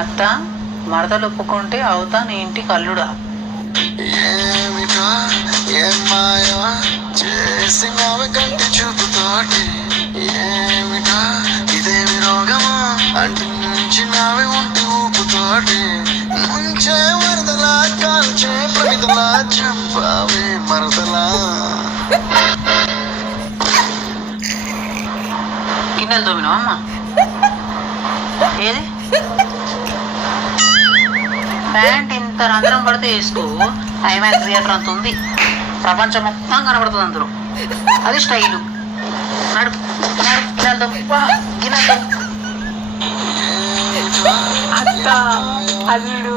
అత్త మరదలు ఒప్పుకుంటే అవుతా నీ ఇంటికి అల్లుడా. ఏమిటో ఏం మాయో చేసినావి కంటి చూపుతోటి, ఏమిటో ఇదేమి రోగమో అంటించినావి ఒంటి ఊపుతోటి, ముంచే వరదలా కాల్చే ప్రమిదలా చంపావే మరదలా. గిన్నెలు తోమినావా అమ్మ? ఏది ప్యాంట్ ఇంత రంధ్రం పడితే వేసుకో, ఐమాక్స్ థియేటర్ అంత ఉంది, ప్రపంచం మొత్తం కనబడుతుంది అందులో. అది స్టైలు. నడు నడు గిన్నెలు తోము, గిన్నెలు తోము. ఏమిటో అత్త అల్లుడు